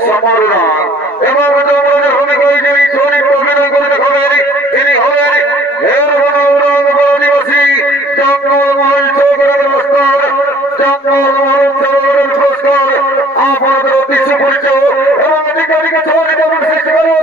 সম্মাননা এবং তোমরা ভূমিকা যিনি সৈনিক অভিনয় করে দেখাবেন তিনি হলেন নিবাসী জঙ্গলমহল চৌধুরীর পুরস্কার জঙ্গলমহল চৌধুরীর পুরস্কার আপনাদের অতিশয় পরিচয় এবং অধিকারিক চৌধুরী এবং শিক্ষকের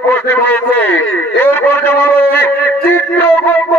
উপস্থিত হয়েছে। এরপর যেমন চিত্রগুপ্ত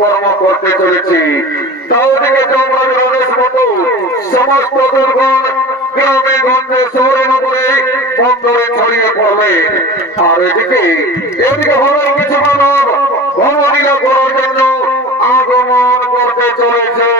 কর্ম করতে চলেছি। তাও থেকে জঙ্গলের মতো সমস্ত দুর্গণ গ্রামে গঞ্জে শহরে নগরে বন্দরে ছড়িয়ে পড়বে। আর এদিকে হলো কিছু মানব ভ্রমণীলা করার জন্য আগমন করতে চলেছে।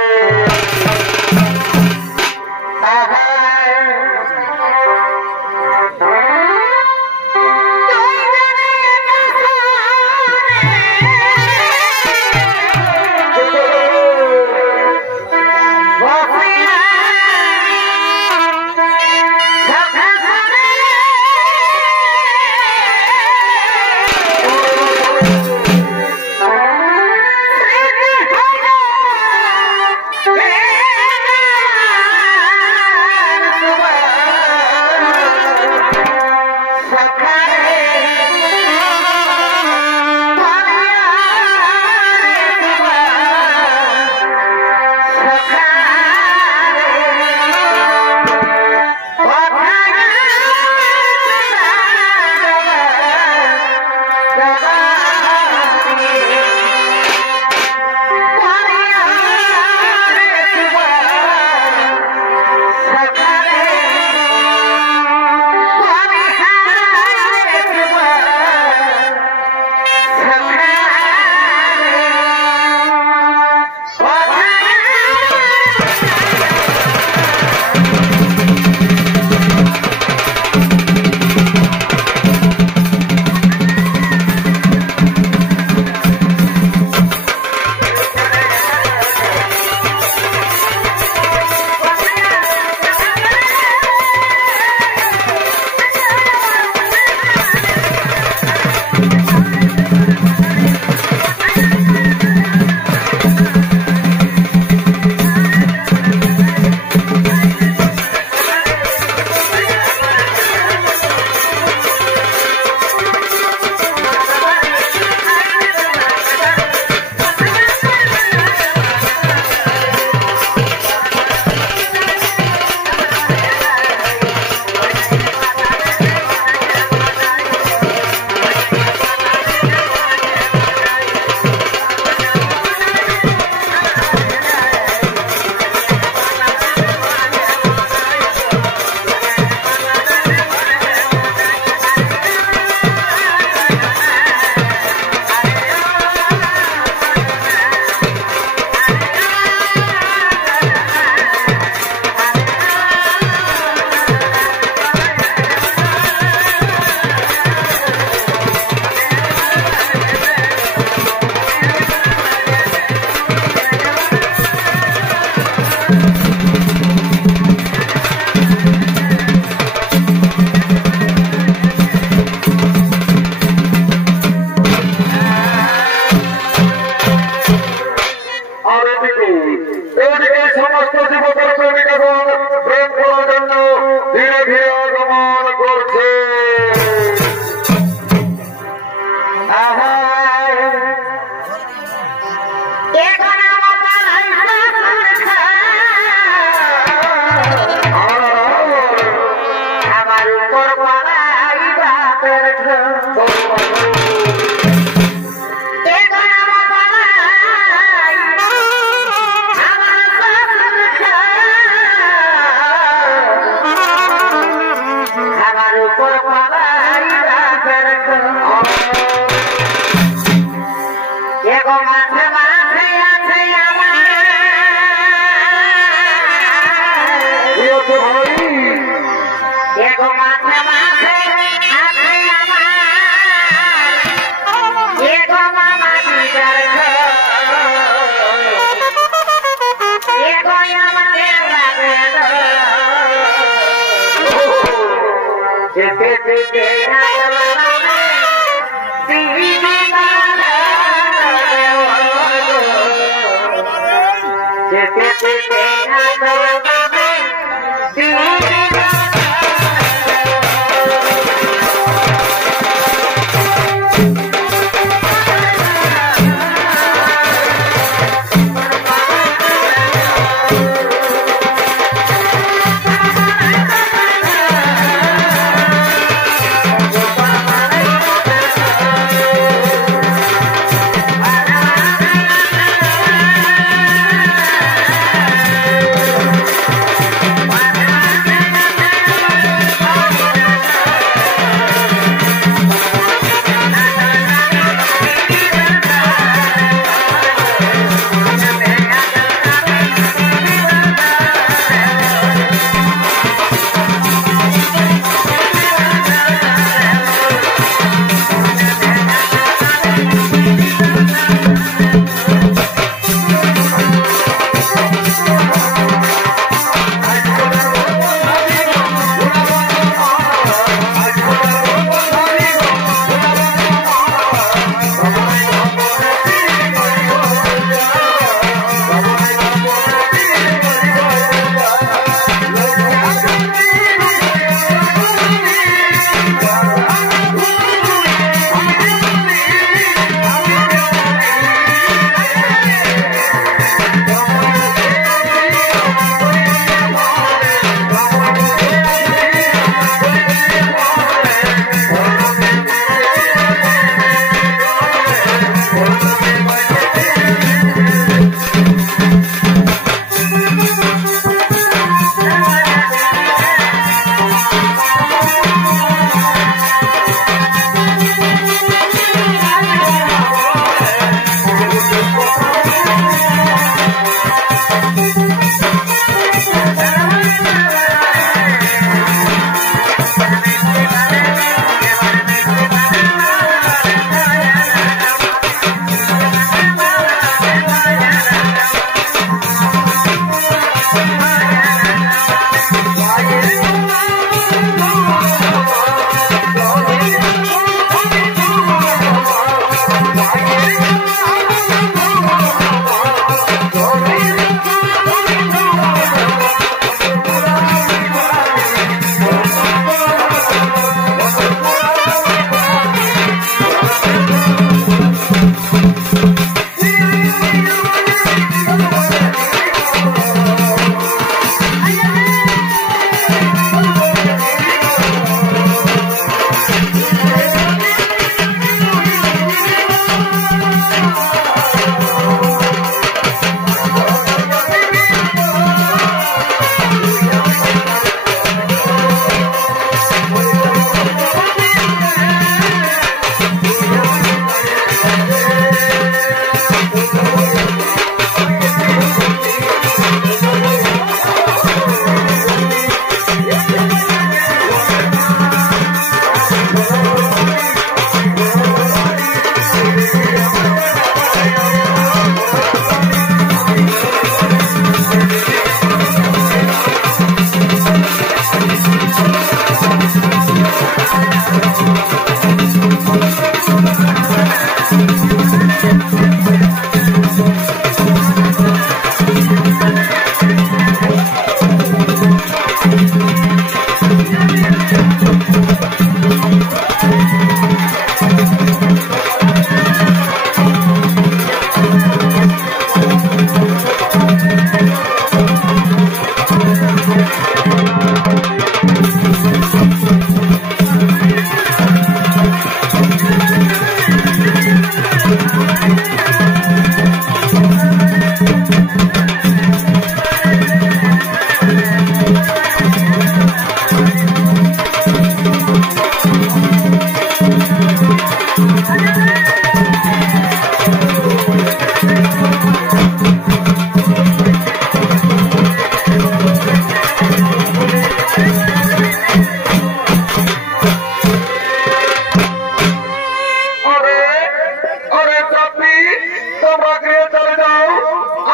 তোমরা গৃহে চলে যাও।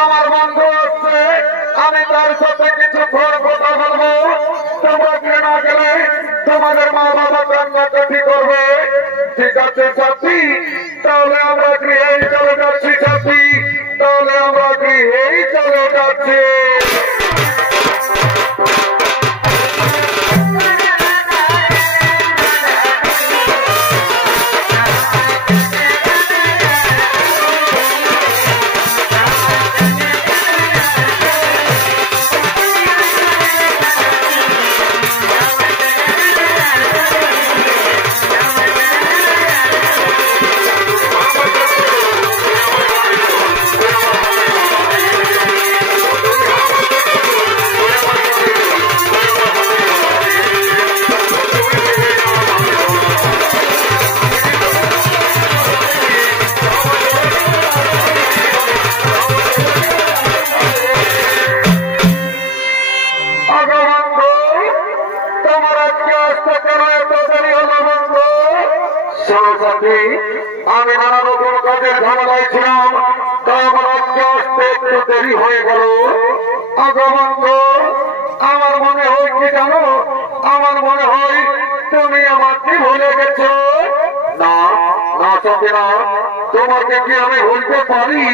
আমার বন্ধু আসছে, আমি তার সাথে কিছুক্ষণ কথা বলবো। তোমরা গৃহে না গেলে তোমাদের মা বাবা কান্নাকাটি করবে। ঠিক আছে সাথী, তাহলে আমরা গৃহেই চলে যাচ্ছি সাথী, তাহলে আমরা গৃহেই চলে যাচ্ছি। আমি নানা রকম কাজের ঝামেলায় ছিলাম, তাই আমার আজকে আসতে একটু দেরি হয়ে গেল। আগমন্দ, আমার মনে হয় কি জানো, আমার মনে হয় তুমি আমাকে ভুলে গেছো। না না সকিনা, তোমাকে কি আমি ভুলতে পারি?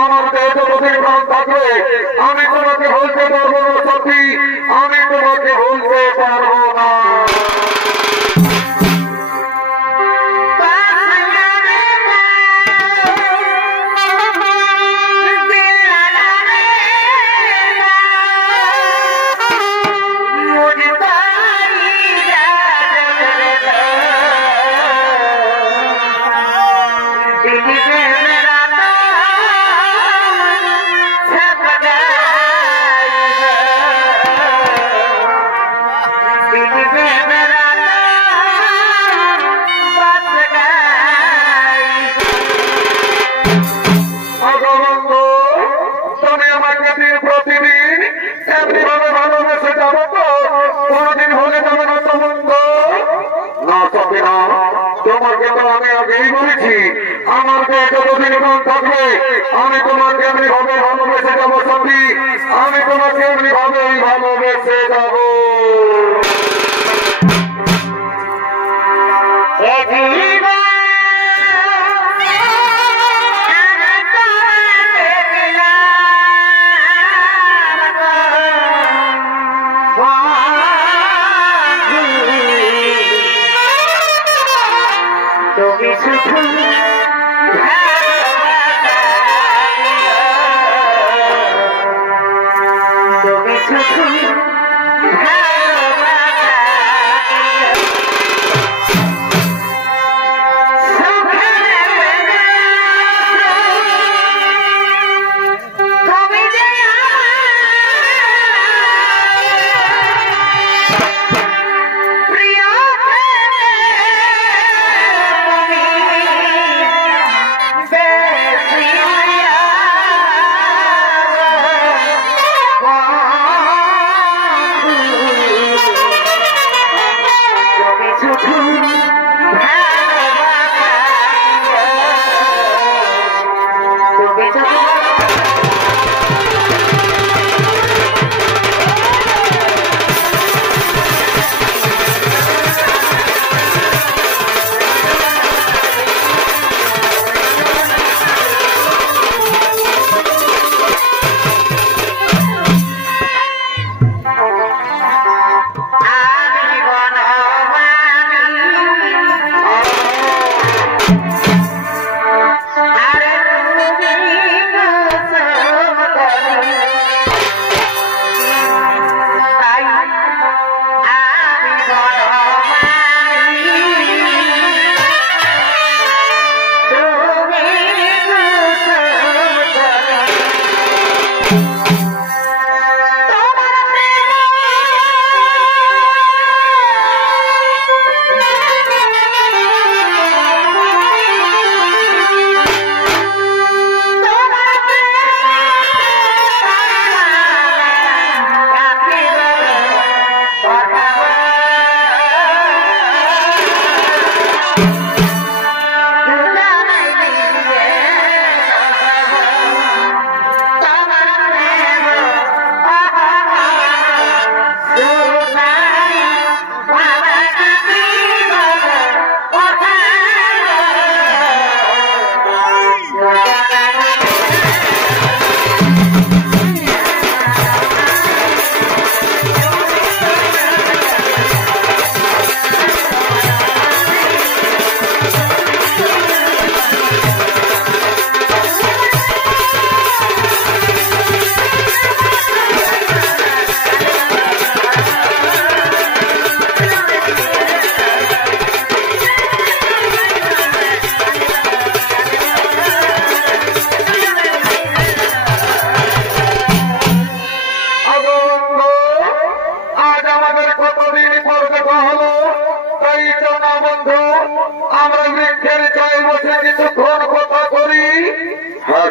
আমার দেহ যতদিন প্রাণ থাকবে আমি তোমাকে ভুলতে পারবো না সখী, আমি তোমাকে ভুলতে পারবো না। প্রতিদিন এমনি ভাবে ভালোবেসে যাবো তো কোনদিন ভুলে যাবে না তো বন্ধ? না সত্যি না, তোমাকে তো আমি আগেই বলেছি আমার তো যতদিন মন থাকবে আমি তোমাকে এমনি ভাবে ভালোবেসে যাবো সত্যি, আমি তোমাকে এমনি ভাবেই ভালোবেসে যাবো।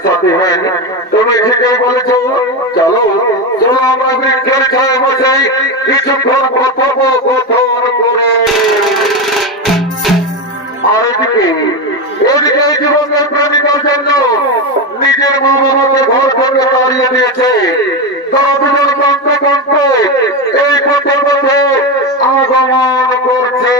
সাথী হন। তুমি ঠিকই বলেছ, চলো চলো আমরা বৃক্ষের ছায় বসে কিছুক্ষণ কথোপকথন করে। আর এদিকে জীবনের প্রেমিকার জন্য নিজের মা বাবাকে ঘর থেকে দাঁড়িয়ে দিয়েছে, তারা দুজন কাঁদতে কাঁদতে এই পথে পথে আগমন করছে।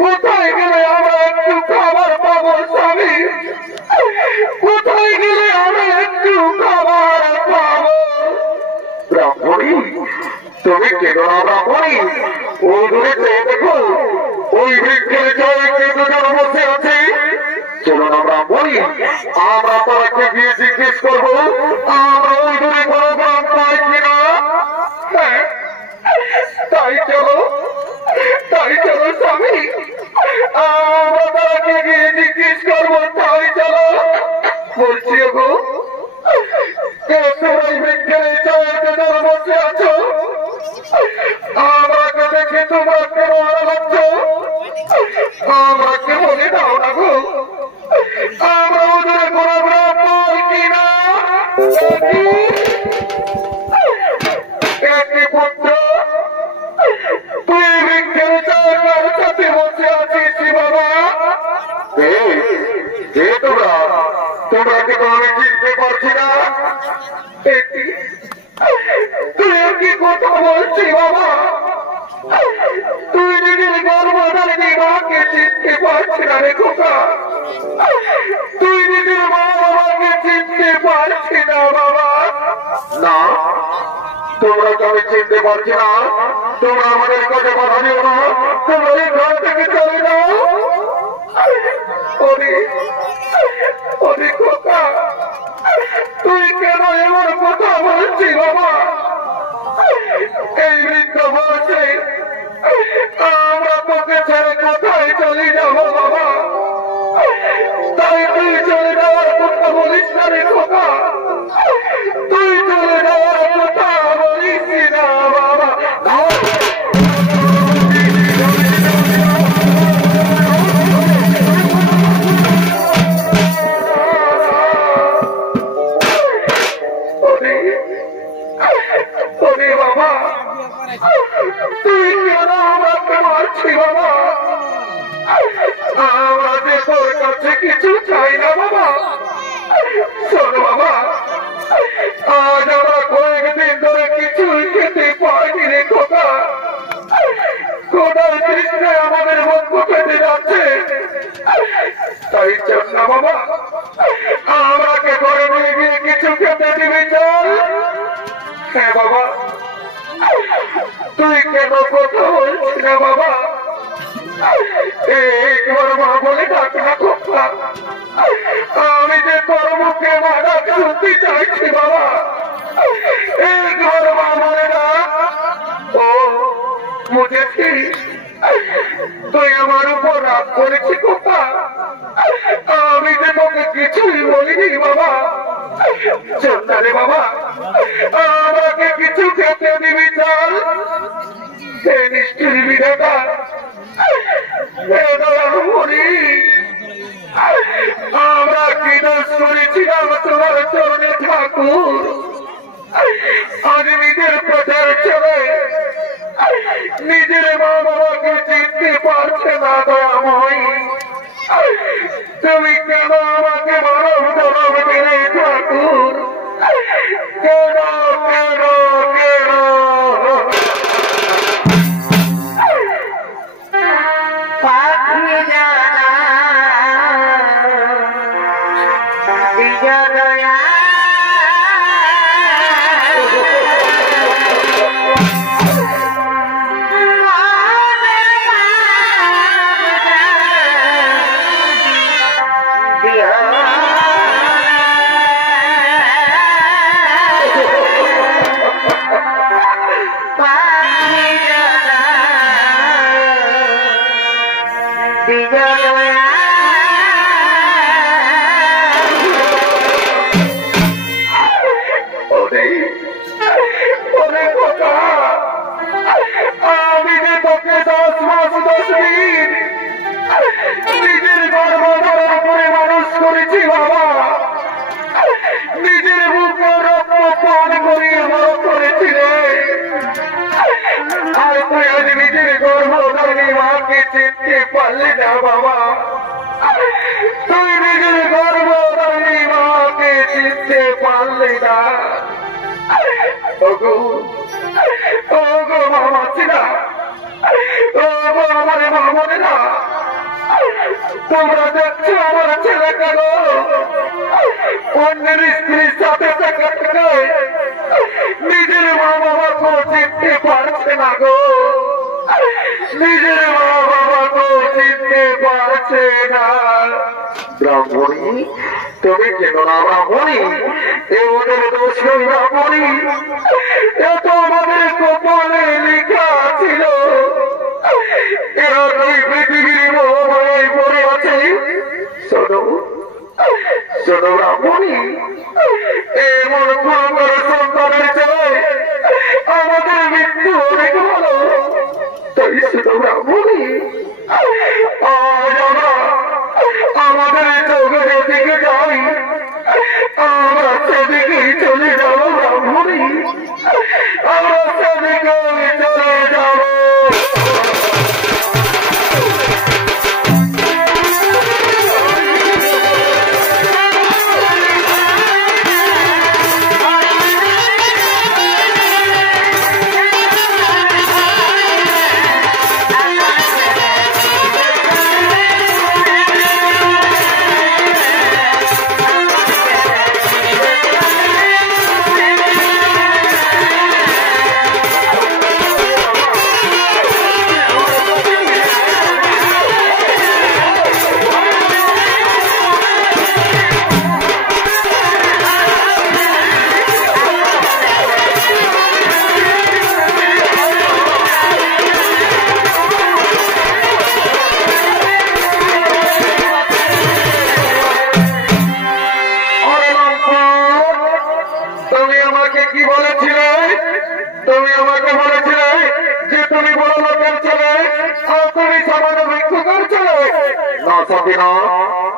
কোথায় গেলে আমরা একটু খাবার পাবো স্বামী? কোথায় গেলে আমরা একটু খাবার পাবো? ব্রাহ্মণী, তুমি কেন না ব্রাহ্মণী? ওই দূরে চেয়ে দেখো, ওই বৃক্ষের জয় কে দুজন বসে আছে। চলো না ব্রাহ্মণী, আমরা তাকে গিয়ে জিজ্ঞেস করবো আমরা ওই দূরে কোনো গ্রাম পাই কিনা। হ্যাঁ, তাই চলো স্বামী, আমরা তাকে গিয়ে জিজ্ঞেস করবো। তাই চলো বলছি গো, তোমরা বৃক্ষের জয়তে যারা বসে আছো, আমাকে দেখে তোমরা কেন আড়াচ্ছ? আমাকে বলে দাও না গো, আমরা ওদের কোনো গ্রাম পাই কিনা। একটি পুত্র, তুই বৃক্ষের জয়ের সাথে বসে আছিস বাবা। তোমরা কি আমি চিনতে পারছি না? তুই কি কথা বলছি বাবা? তুই নিজের গর্ভধারিণী মাকে চিনতে পারছি না রে খোকা। তুই নিজের মা বাবাকে চিনতে পারছি না বাবা। না, তোমরা তো আমি চিনতে পারছি না। তোমরা আমাদের কাছে কথা দিও না, তোমরা এই ঘর থেকে চলে যাও। খোকা, তুই কেন এমন কথা বলছি বাবা? এই বৃদ্ধ বয়সে আমরা তোকে ছেড়ে কোথায় চলে যাবো বাবা? তাই তুই চলে যাওয়ার কথা বলিস না রে খোকা। তুই চলে যাওয়ার কথা বলিস না বাবা। তাই চল না বাবা, আমাকে ঘরে নিয়ে গিয়ে কিছু খেতে দিবি চল। হ্যাঁ বাবা, তুই কেন কথা বলছিস না বাবা? একবার মা বলে ডাক না খোকা, আমি যে তোর মুখে মা ডাক শুনতে চাইছি বাবা, একবার মা বলে ডাক। ও বুঝেছি, তুই আমার উপর রাগ করেছি খোকা, আমি যে তোকে কিছুই বলিনি বাবা। চল না রে বাবা, আমাকে কিছু খেতে দিবি চল। সে নিষ্ঠুর বিধাতা, আমরা কি দোষ করেছিলাম তোমার চরণে ঠাকুর? আজ নিজের প্রচার চলে নিজের মা বাবাকে চিনতে পারছে না দয়াময়। তুমি কেন আমাকে মানব জনম দিলে ঠাকুর? কেন কেন কেন? নিজের গর্ভধারণ করে মানুষ করেছি বাবা, নিজের বুকে রক্ত পান করিয়ে বড় করেছি রে। আর তুই আজ নিজের গর্ভধারণী মাকে চিনতে পারলি না বাবা, তুই নিজের গর্ভধারণী মাকে চিনতে পারলি না। ওগো ওগো মামা ছিলা, ওগো আমার মামনে না, তোমরা দেখছো আমার ছেলে কেন অন্যের স্ত্রীর সাথে দেখা থেকে নিজের মা বাবাকে চিনতে পারছে না গো, নিজের মা বাবাকে চিনতে পারছে না। ব্রাহ্মণী, তুমি কেন না ব্রাহ্মণী? এ ওদের দোষ ব্রাহ্মণী, এ তো আমাদের কপালে লেখা ছিল। এরা দুই পৃথিবীর মোহমায় পড়ে আছে। শোনো শোনো ব্রাহ্মণী, এমন পুরো সন্তানের চেয়ে আমাদের মৃত্যু অনেক ভালো। তাই শোনো ব্রাহ্মণী, আজ আমরা আমাদের চোখের দিকে যাই, আমরা সেদিকেই চলে যাবো ব্রাহ্মণী, আমরা সেদিকেই চলে যাবো।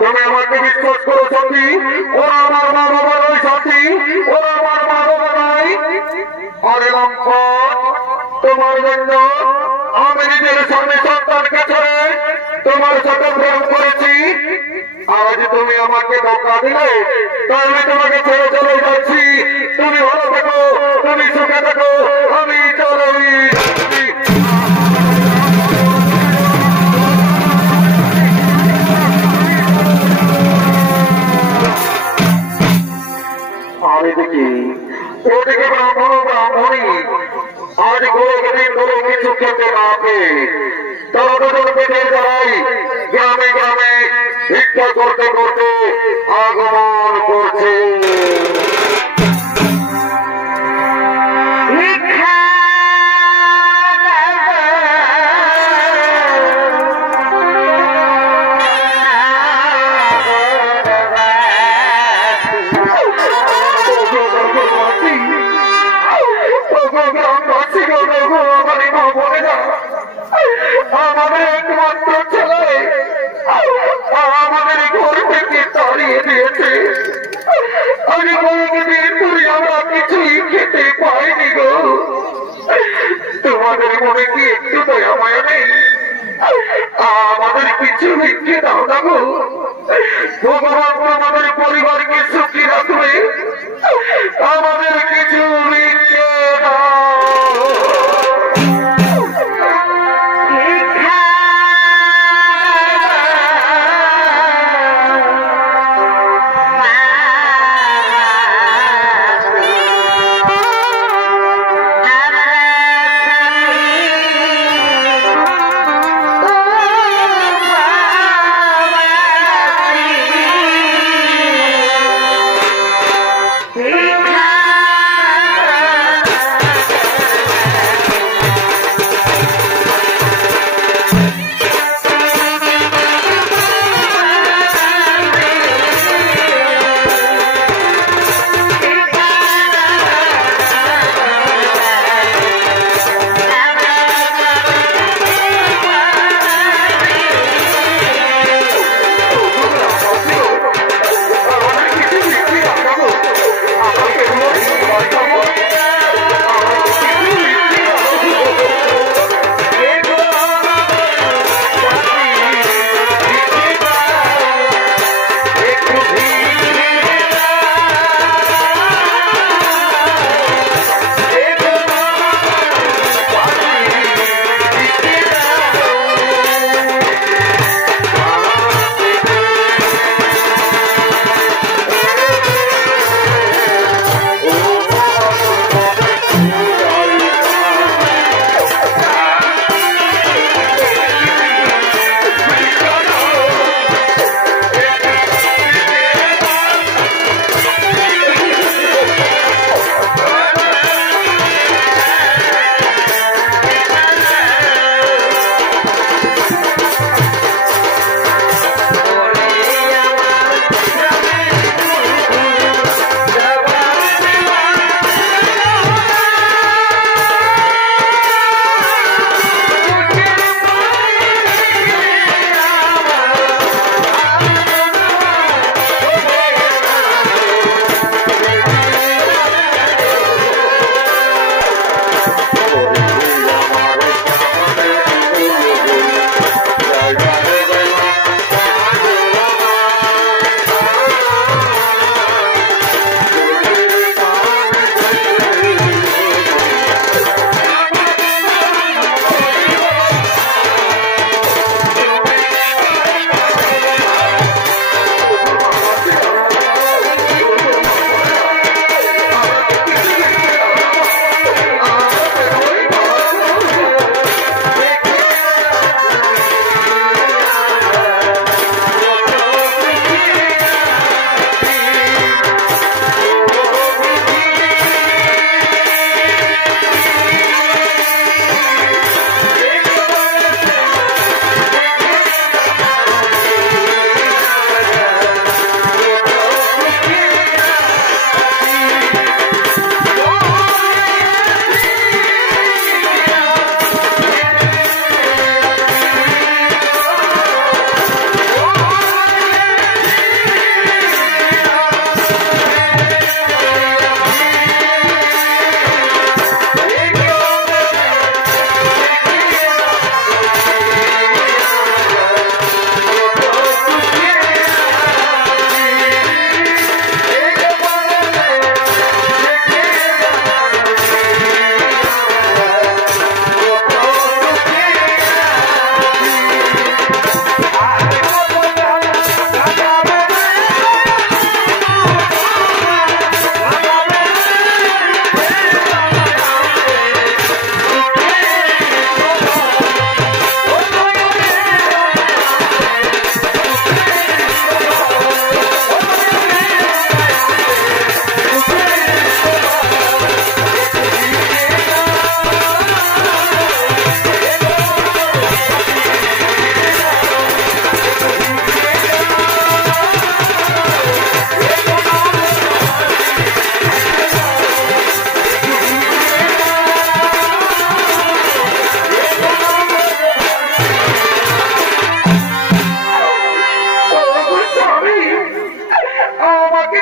তুমি আমাকে বিশ্বাস করো সাথী, ওরা আমার মা বাবা নয় সাথী, ওরা আমার মা বাবা নয়। আরে তোমার জন্য আমি নিজের সামনে সন্তানকে ছেড়ে তোমার সাথে প্রেম করেছি। আজ তুমি আমাকে ধোকা দিলে, তাহলে তোমাকে ছেড়ে চলে যাচ্ছি। তুমি ভালো থাকো, তুমি সুখে থাকো, আমি চলে যাচ্ছি। কোনো কিছু খেতে না পেয়ে তারা দুজন পেটে যায় গ্রামে গ্রামে ভিক্ষা করতে করতে আগমন করছে। আমাদের একমাত্র ছেলে আমাদের ঘর থেকে তাড়িয়ে দিয়েছে। আমি কয়েকদিন ধরে আমরা কিছুই খেতে পাইনি গো। তোমাদের মনে কি একটু দয়া মায়া নেই? আমাদের কিছু ভিক্ষে দাও না গো। ভগবান আমাদের পরিবারকে সুখী রাখবে, আমাদের কিছু ভিক্ষে দাও। Yeah.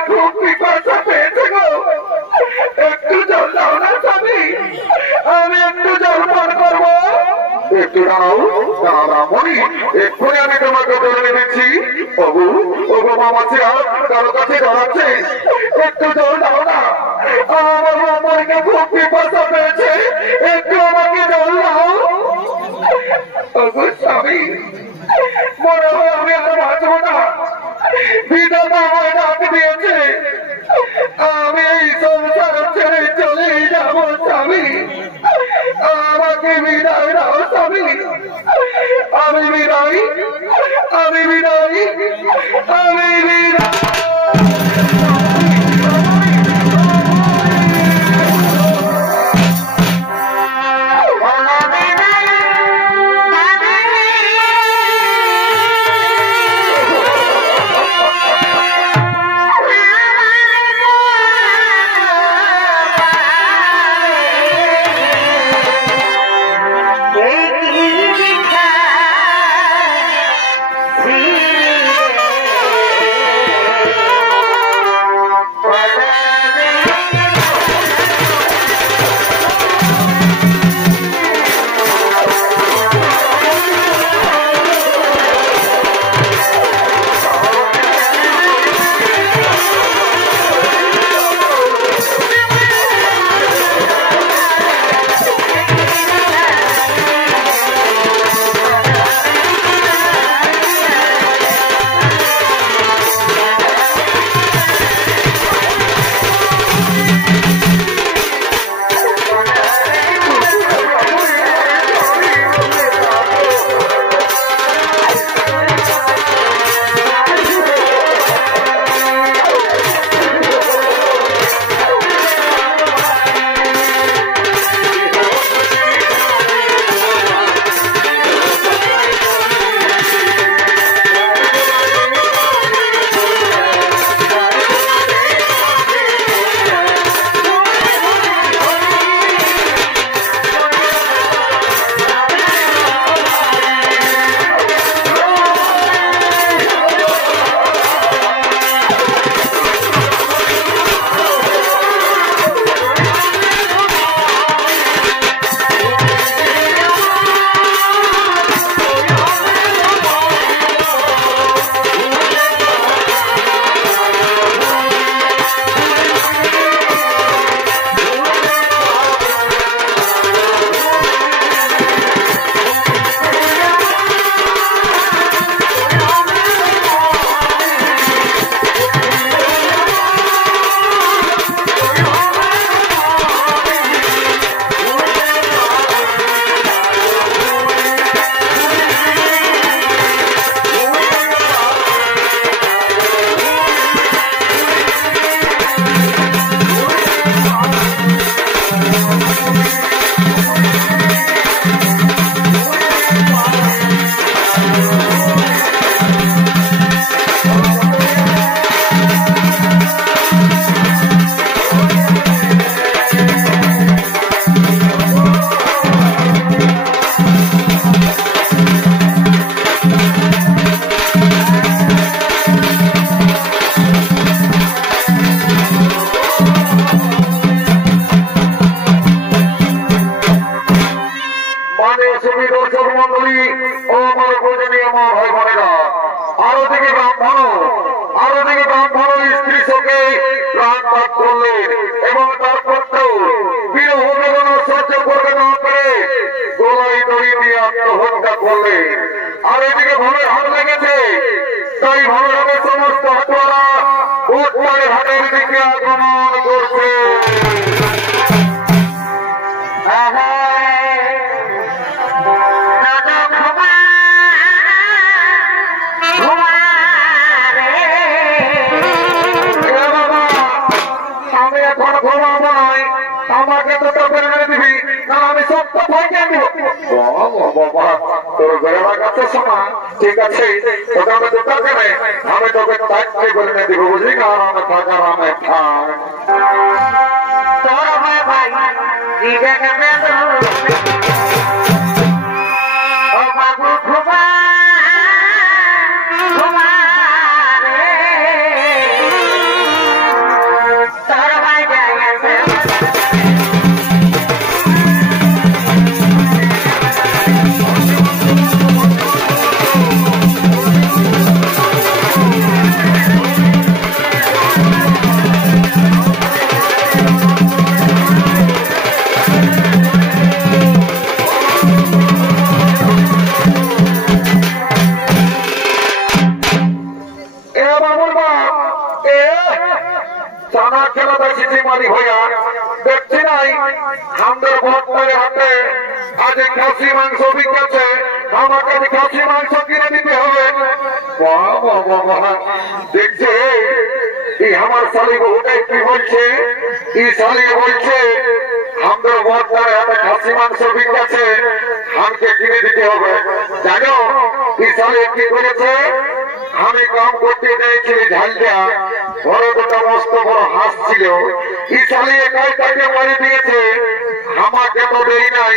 খুব পিপাসা পেয়েছে গো, একটু জল দাও না স্বামী, আমি একটু জল পান করবো। একটু দাঁড়াও রামণি, এক্ষুনি আমি তোমাকে জল এনে দিচ্ছি। ওগো ওগো মামাছিরা কারো কাছে দাঁড়াচ্ছে, একটু জল দাও না, আমার রামণিকে খুব পিপাসা পেয়েছে, একটু আমাকে জল দাও। ওগো স্বামী, মনে হয় আমি আর বাঁচবো না, বিধাতা আমায় ডাক দিয়েছে, আমি এই সংসার ছেড়ে চলেই যাবো স্বামী, আমাকে বিদায় দাও স্বামী, আমি বিদায়, আমি বিদায়, আমি বিদায়। ঠিক আছে ওটা আমি দোকান দেবে আমি তোকে চাকরি করে নিয়ে দিব বুঝলি না আমি থাকা আমি থাক তোর ভাই এ বাবুর মা এ চানা খেলা বেশি মারি হইয়া দেখছি নাই আমাদের ভোটটাকে হাতে আজ খাসি মাংস বিকেছে আমাকে খাসি মাংস কিনে দিতে হবে দেখছে এই আমার শালি বহুটাই কি বলছে এই শালি বলছে আমাদের ভোটটাকে হাতে খাসি মাংস বিকেছে আমাকে কিনে দিতে হবে জানো এই শালি কি করেছে আমি কাম করতে চাইছি ঝালটা বড় দুটা মস্ত বড় হাঁস ছিল ই চালিয়ে কাই তাকে মারি দিয়েছে আমাকে তো দেরি নাই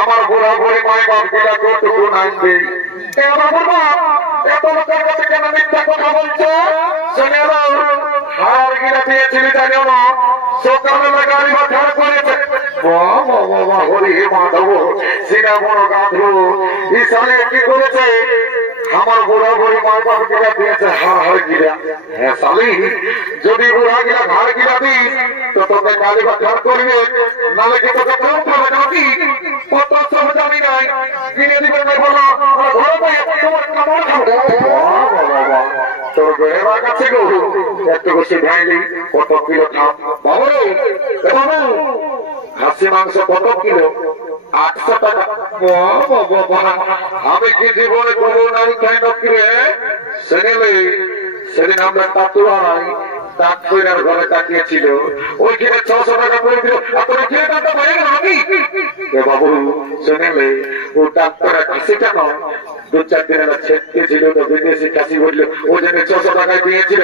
আমার বুড়া বুড়ি মায় বাপ গুলা কতটুকু আনবে এত লোকের কাছে কেন মিথ্যা কথা বলছো শুনে হার গিরা দিয়েছিলি জানো না সকালে গাড়ি বা ঝাড় করেছে হরি হে মাধব সিনা বড় গাধু ই চালিয়ে কি করেছে আমার বুড়া বুড়ি মা বাপ গিলা দিয়েছে হাড় গিরা হ্যাঁ শালি যদি বুড়া গিলা ঘাড় গিলা দিস তো তোকে গালি বা ঝাড় করবে নালে কি তোকে কেউ খাবে নাকি কত সহজ আমি নাই কিনে দিবে না বলো ঘরে পাই তোমার কামড় খাবে তোর বেড়েবার কাছে গো এত বেশি ভাইলি কত কিলো খাও বাবু বাবু খাসি মাংস কত কিলো 800 টাকা আমি কি জীবনে কোনো নাই খাই নকিরে সেদিন আমরা তাতুয়াই ডাক্তারের ঘরে তাকিয়েছিল ওইখানে 600 টাকা করে দিল আপনার কি টাকা হয়ে গেল নাকি বাবু শুনেলে ও ডাক্তারের কাছে কেন 2-4 দিন ছেড়তে ছিল তো বিদেশি কাশি বললো ও জন্য 600 টাকায় দিয়েছিল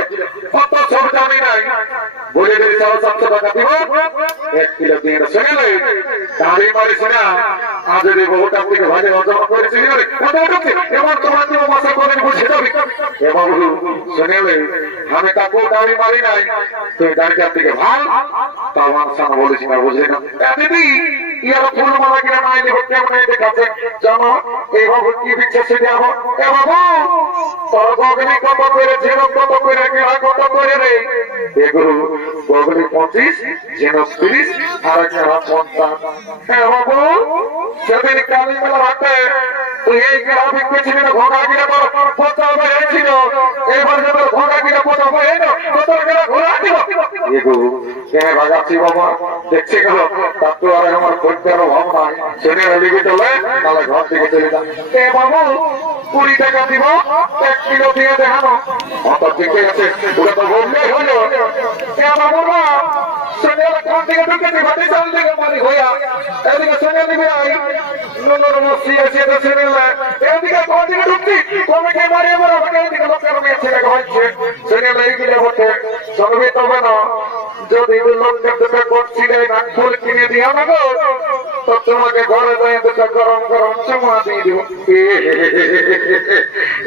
কত সব জানি নাই বলে দিলি 700 টাকা দিব 1 কিলো দিয়ে শুনেলে দাঁড়ি মারি শোনা আজ যদি বহুটা থেকে ভাজে অজমা করেছিল এবার তোমার দিব মাসা করে বুঝে যাবি এ বাবু শুনেলে আমি তাকে দাঁড়ি মারি নাই তুই দাঁড়িয়ে থেকে ভাল তা আমার সামনে বলেছি না বুঝলি না দিদি ইয়ার ফুল মালা কিনা নাই দেবো কেমন দেখাচ্ছে জানো এই বাবু কি দিচ্ছে সেটা এ বাবু তোর বগলি কত করে ঝেন কত করে কেনা কত করে রে এগুলো বগলি 25 ঝেন 30 আর কেনা 50 হ্যাঁ বাবু সেদিন কালী মেলা হাতে তুই এই কেনা বিকেছিলি না ঘোড়া কিনা পচা হয়েছিল এবার যখন ঘোড়া কিনা পচা হয়ে গেল তোর কেনা ঘোড়া দিব এগুলো কেন ভাগাচ্ছি বাবা দেখছি গেল তার তো আর আমার করতে আরো ভাব নাই সেনে লিখে চলে তাহলে ঘর থেকে চলে যান এ বাবু 20 টাকা দিব 1 কিলো দিয়ে দেখানো অত ঠিকই আছে ওটা তো বললেই হলো এ বাবু না সেনে কোন থেকে ঢুকেছি বাড়ি চাল থেকে মারি হইয়া এদিকে সেনে দিবে আই নুনুর মসি আছে তো সেনে এদিকে কোন থেকে ঢুকছি কমিকে মারি আমার ওখানে এদিকে লোকের মেয়ে ছেলে হচ্ছে সেনে লেগে বলতে সবই তবে না যদি লোককে দুটো করছিলে না ফুল কিনে দিয়া না গো তো তোমাকে ঘরে যাই দুটো গরম গরম চুমা দিয়ে দিব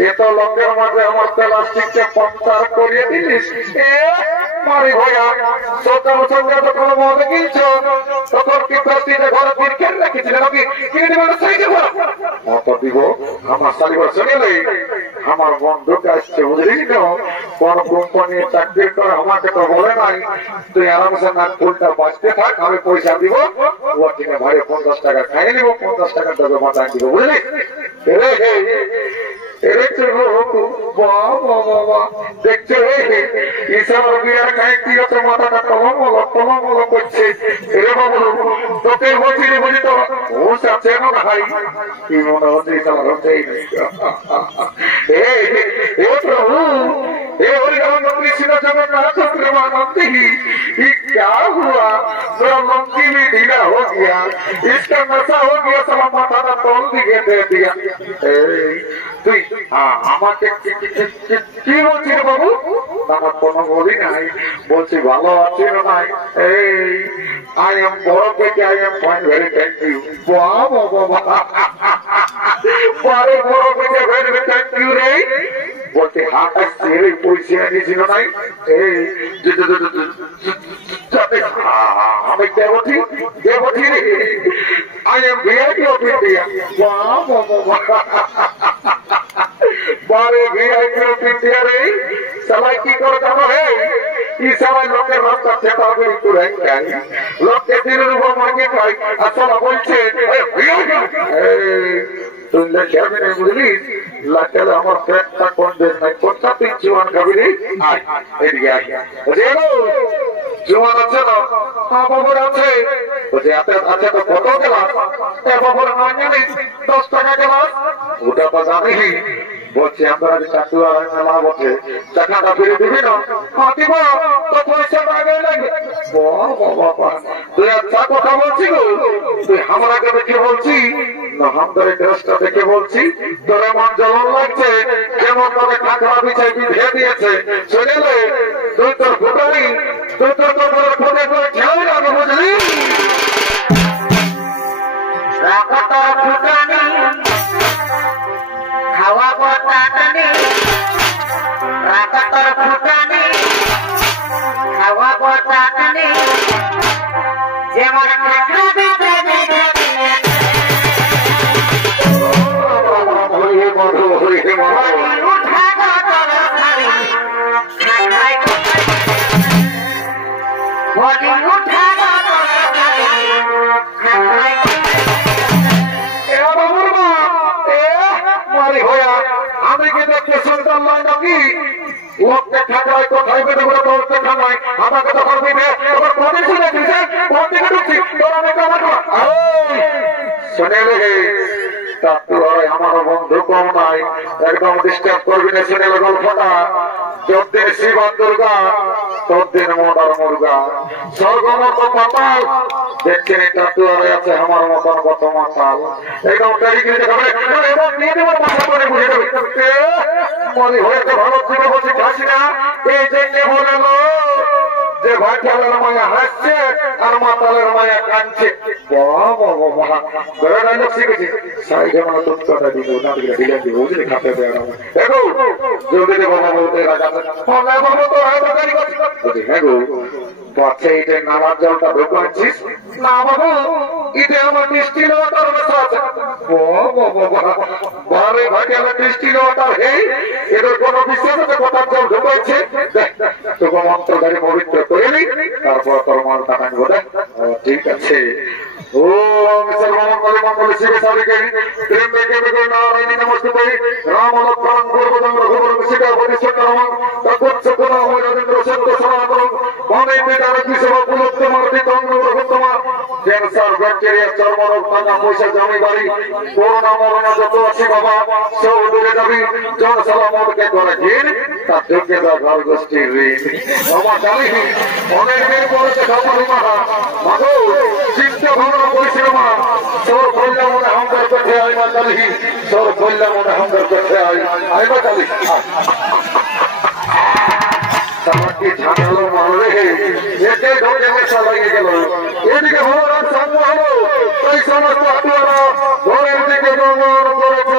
এত লোকের মাঝে আমার প্লাস্টিককে পঞ্চার করিয়ে দিলিস মারি ভয়া সকাল সন্ধ্যা যখন মনে কিনছ তখন কি প্লাস্টিকের ঘরে দিন কেন রেখেছিল নাকি কিনে দিবে না সেই দেবো অত দিব আমার শাড়িবার শুনেলে আমার বন্ধুকে আসছে বুঝলি তো কোন কোম্পানি চাকরি করে আমাকে তো বলে নাই তুই আরামসে না ফুলটা বাঁচতে থাক আমি পয়সা দিব ও কিনে ভাই 50 টাকা খাই নিব 50 টাকা তোকে মাথায় দিব বুঝলি দেখছো ঈশার বিয়ার গায়ে কি হচ্ছে মাথাটা তলমল করছে রে বাবু তোকে বলছি বুঝি তো হুশ আছে না ভাই কি মনে হচ্ছে ঈশার হচ্ছে প্রভু हे हरिराम कृष्ण जगन्नाथ प्रेमानंद ही क्या हुआ मेरा मंकी भी ढीला हो गया इसका नशा हो गया सब माथा का तोल दिए दे दिया তুই আমাকে কি বলছিস বাবু আমার কোনো বলি নাই বলছি ভালো আছি না নাই এই আই এম বড় পেটে I am fine very thank you বারে বড় পেটে ভেরি থ্যাংক ইউ রে বলতে হাত ছেড়ে পয়সা নিয়েছিল নাই এই আমি দেবঠি রে I am VIP of India বারে ভিআইপি অফ ইন্ডিয়া রে সবাই কি করে জানো হে এই সবাই লোকের রাস্তা চেপা করে করে খায় লোককে দিনের উপর মাগিয়ে খায় আর সবাই বলছে তুই লেখাবি না বুঝলি লাগালে আমার পেটটা কোন দেশ নাই কোনটা তুই জোয়ান খাবি রে এদিকে আয় জোয়ান আছে না বাবুর আছে বলছে আছে তো কত গেলাস বাবুর না জানি 10 টাকা গেলাস ওটা তো জানি বলছে আমরা চাকরি মেলা বসে টাকাটা ফিরে দিবি না দিব তো পয়সা লাগে লাগে তুই আচ্ছা কথা বলছি গো তুই আমাকে দেখে বলছি না আমাদের ড্রেসটা দেখে বলছি তোর এমন জ্বলন লাগছে যেমন তোকে কাঁকড়া বিছাই বিধে দিয়েছে শুনেলে তুই তোর ফুটানি তুই তোর ফুটে করে খেয়াল রাখবে বুঝলি ফুটানি খাওয়া বটানি রাখাতর ফুটানি খাওয়া বটানি যেমন আমি কি দেখতে শুনতাম নয় নাকি লোককে ঠাকায় কোথায় বেঁধে বলে তোরকে ঠাকায় আমাকে তখন বেঁধে এবার পদে শুনে দিচ্ছে কোন দিকে ঢুকছি তোর আমি শুনে রে আমার বন্ধু কম নাই একদম ডিস্টার্ব করবি না শুনে গল্পটা তোর দিন শিব দুর্গা তোর দিন মদার মুর্গা স্বর্গমত পাতাল দেখছেন এটা তুয়ারে আছে আমার মতন কত মাতাল একদম নিয়ে দেবার মাথা করে বুঝে দেবে মনে হয়েছে ভালো থেকে বসে খাসি না এই জন্য বলে যে ভাইটালের মায়া হাসছে আর মাতালের মায়া কাঁদছে শিখেছি সাইডে মানে তোটা দিব না দিলে দিব বুঝলি খাতে দেখো জলদি দেবো বাবু হ্যাঁ গো বাচ্চা এটা নামার জলটা ঢোকাচ্ছিস না বাবু এটা আমার মিষ্টি ওয়াটার মেশা আছে বারে ভাইটালে মিষ্টি ওয়াটার হেই এদের কোনো বিশ্বাস আছে কোথার জল ঢোকাচ্ছে তোকে মন্ত্রধারী পবিত্র করে নি তারপর তোর মাল টাকা নিব ঠিক আছে ओम सर्वमंगल मंगल शिव सारिके त्र्यंबके नारायणी नमस्ते राम लक्ष्मण पूर्वजं रघुवर सीता परिषदं तत्वत् सकला वैराजेन्द्र सत्य सनातनं वामे पितार किशोर पुलोत्तमार्थितं रघुत्तम कैंसर बैक्टेरिया चर्मरोग টাকা পয়সা জমি বাড়ি করোনা মরণা যত আছে বাবা সব দূরে যাবি জন সালামতকে করে দিন তার যোগ্যতা ঘর গোষ্ঠী ঋণ আমার জানি অনেক দিন পরে দেখা পরিমা মাগো চিন্তা ভাবনা পরিশ্রমা তোর কল্যাণ মনে হামদার করতে আইমা চালি তোর কল্যাণ মনে হামদার করতে আইমা চালি কি ঝাঁকালো মারলে একে ধরে মেশা লাগিয়ে গেল এদিকে ভগবান সামনে হলো ওই সমস্ত হাতুয়ারা ঘরের দিকে গমন করেছে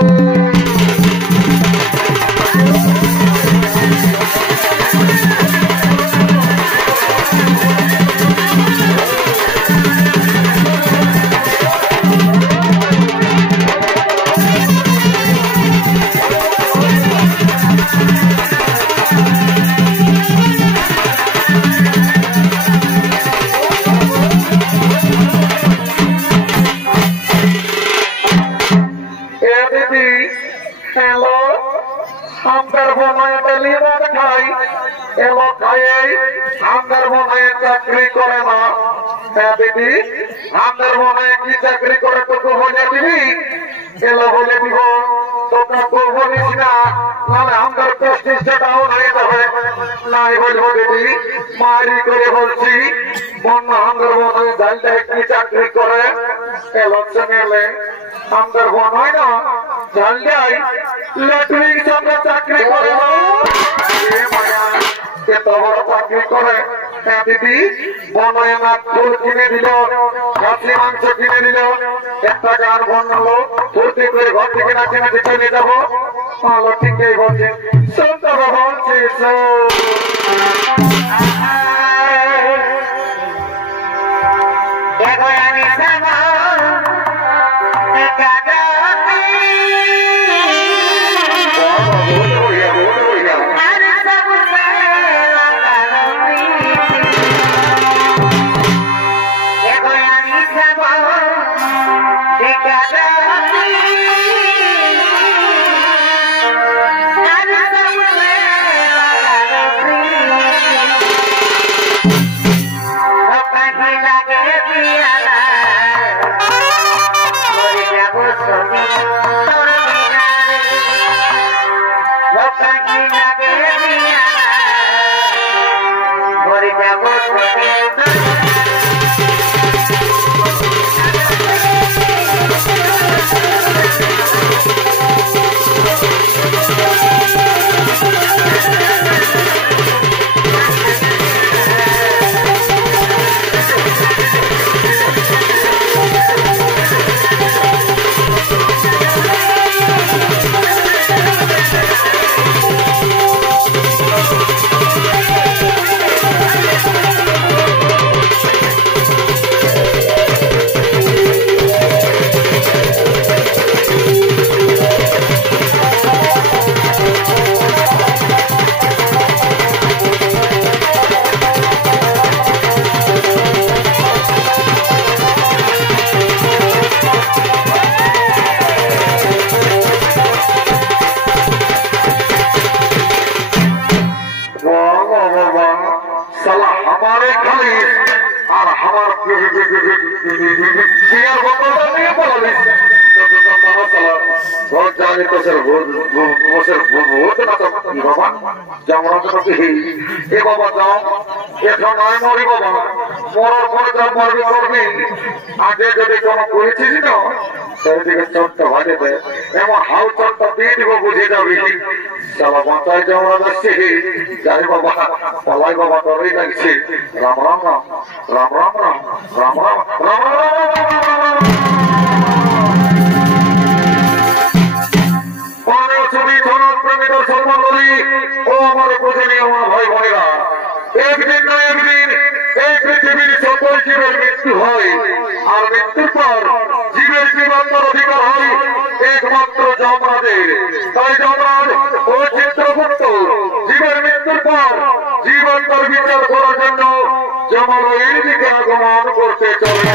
চাকরি করে না দিদি আমাদের মনে কি চাকরি করে তোকে বলে দিবি এলো বলে দিব তোকে বলিস না নাহলে আমাদের প্রতিষ্ঠাটাও হয়ে যাবে নাই বলবো দিদি মারি করে বলছি বন্য আমাদের মনে জানলে কি চাকরি করে ইলেকশন এলে আমাদের বোন হয় না জানলে ইলেকট্রিক সামনে চাকরি করে না এত বড় চাকরি করে দিদি বনয়না ফুল কিনে দিল খাসি মাংস কিনে দিল একটা গান বনলো ফুর্তি করে ঘর থেকে না কিনে দিতে নিয়ে যাবো ভালো ঠিকই বলছে সুন্দর বলছে আগে যদি কোন করেছিস না সেদিকে চোরটা ভাজে দেয় এমন হাউ চোরটা দিয়ে দিব বুঝে যাবি চালা মাথায় যাওয়া যাচ্ছে যাই বাবা পালাই বাবা ডরেই লাগছে রাম রাম রাম রাম রাম রাম রাম রাম রাম একদিন না একদিন এই পৃথিবীর সকল জীবের মৃত্যু হয় আর মৃত্যুর পর জীবের জীবনের অধিকার হয় একমাত্র যমরাজের। তাই যমরাজ ও চিত্রগুপ্ত জীবের মৃত্যুর পর জীবন্তর বিচার করার জন্য যমরাজের দিকে আগমন করতে চলে।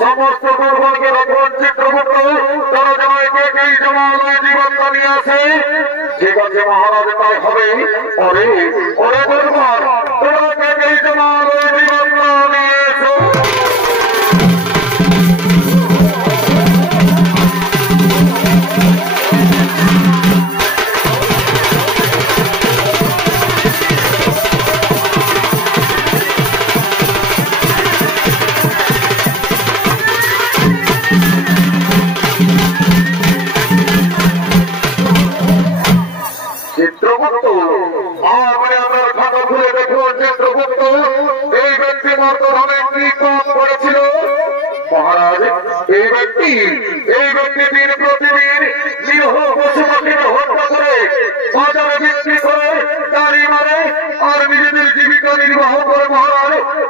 সমস্ত দুর্ভাগ্যের অপর চিত্রগুপ্ত তারা জমাকে এই জমালয় জীবনটা নিয়ে আসে। ঠিক আছে মহারাজ, তাই হবে। ওরে ওরে দুর্বার, তোমাকে এই জমালয় জীবনটা নিয়ে এসো। চিত্রগুপ্ত, আপনার খাতা খুলে দেখুন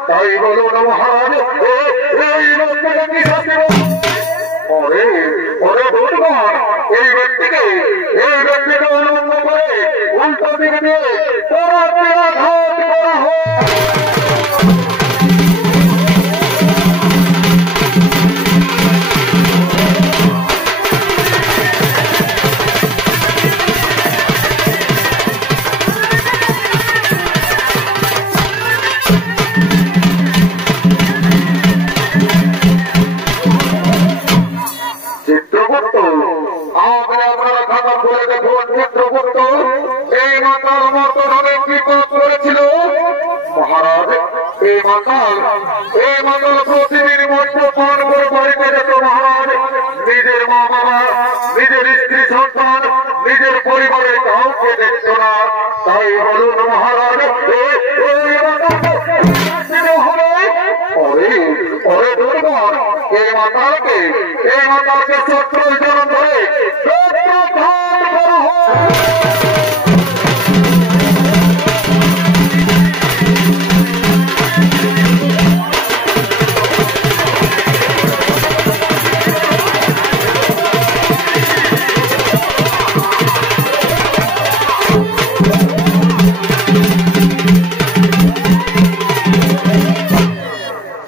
তাই বলুন মহারাজ এই ব্যক্তিকে কি শাস্তি দেব? ওরে ওরে দুর্গণ, এই ব্যক্তিকে উলঙ্গ করে উল্টো দিকে দিয়ে আঘাত করা হয়। চিত্রগুপ্ত, আপনারা খাতা খুলে দেখুন। চিত্রগুপ্ত এই মাতাল মর্তভাবে কি পাপ করেছিল মহারাজ? এই মাতাল প্রতিদিন মদ্য পান করে বাড়িতে যেত মহারাজ। নিজের মা বাবা, নিজের স্ত্রী সন্তান, নিজের পরিবারের কাউকে দেখত না। তাই বলুন মহারাজ ওরে দুর্গণ, এই মাতালকে 70 জন ধরে করা হয়।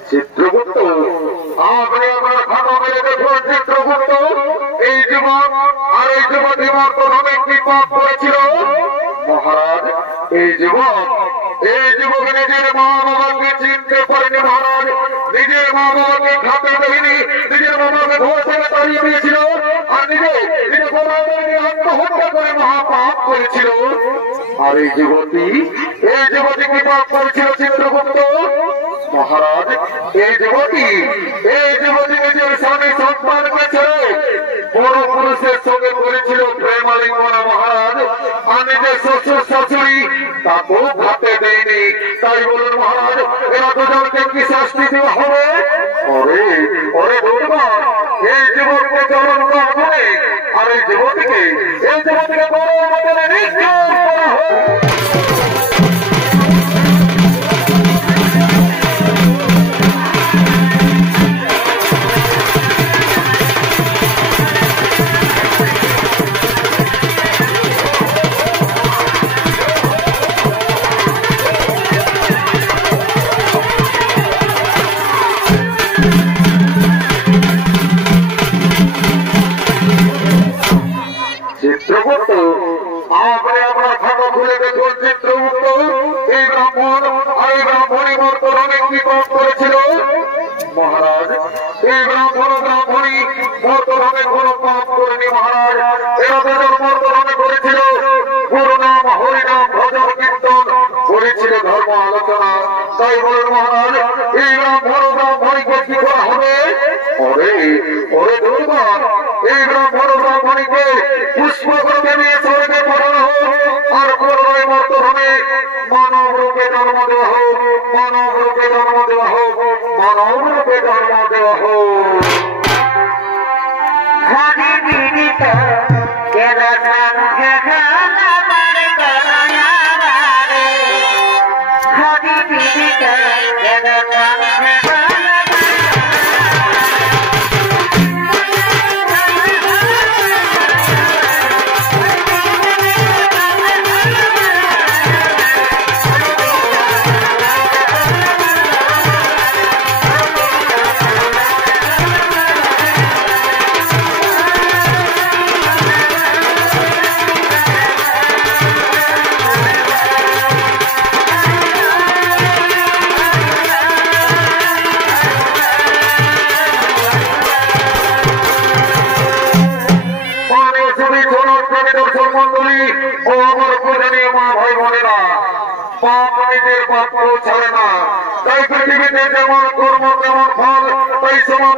চিত্রগুপ্ত, আপনারা খাতা মেলে দেখুন। চিত্রগুপ্ত এই যুবক আর এই যুবতী মর্তভাবে কি পাপ করেছিল মহারাজ? এই যুবক নিজের মা বাবাকে চিনতে পারেনি মহারাজ। নিজের মা বাবাকে খাতে দেয়নি, নিজের মা বাবাকে ঘর থেকে তাড়িয়ে দিয়েছিল, আর নিজে আত্মহত্যা করে মহাপাপ করেছিল। আর এই যুবতী কি পাপ করেছিল চিত্রগুপ্ত মহারাজ? এই যুবতী নিজের স্বামী সন্তানকে ছেড়ে বড় পুরুষের সঙ্গে করেছিল প্রেমালিঙ্গন মহারাজ। আর নিজের শ্বশুর শাশুড়ি তাকেও ভাতে দেয়নি। তাই বলুন মহারাজ এরা দুজনকে কি শাস্তি দেওয়া হবে? ওরে দুর্গণ, এই যুবককে জ্বলন্ত আগুনে আর এই যুবতীকে বড় আগুনে নিক্ষেপ করা হয়। চিত্রগুপ্ত, আপনারা খাতা খুলে দেখুন। চিত্রগুপ্ত এই ব্রাহ্মণ আর এই ব্রাহ্মণী মর্তভাবে কি পাপ করেছিল মহারাজ? এই ব্রাহ্মণী মর্তভাবে কোন পাপ করেনি মহারাজ। এরা দুজন মর্তভাবে করেছিল গুরুনাম হরিনাম ভজন কীর্তন, করেছিল ধর্ম আলোচনা। তাই বলুন মহারাজ এই ব্রাহ্মণীকে কি করা হবে? ওরে দুর্গণ, এই ব্রাহ্মণীকে পুষ্পগ্রহে নিয়ে স্বর্গে পাঠানো হোক, আর পুনরায় মর্তভাবে মানব রূপে জন্ম দেওয়া হোক। ও আমার পূজনীয় মা ভাই বোনেরা, পাপ নিজের পাপ ছাড়ে না। তাই পৃথিবীতে যেমন কর্ম তেমন ফল, তাই সমান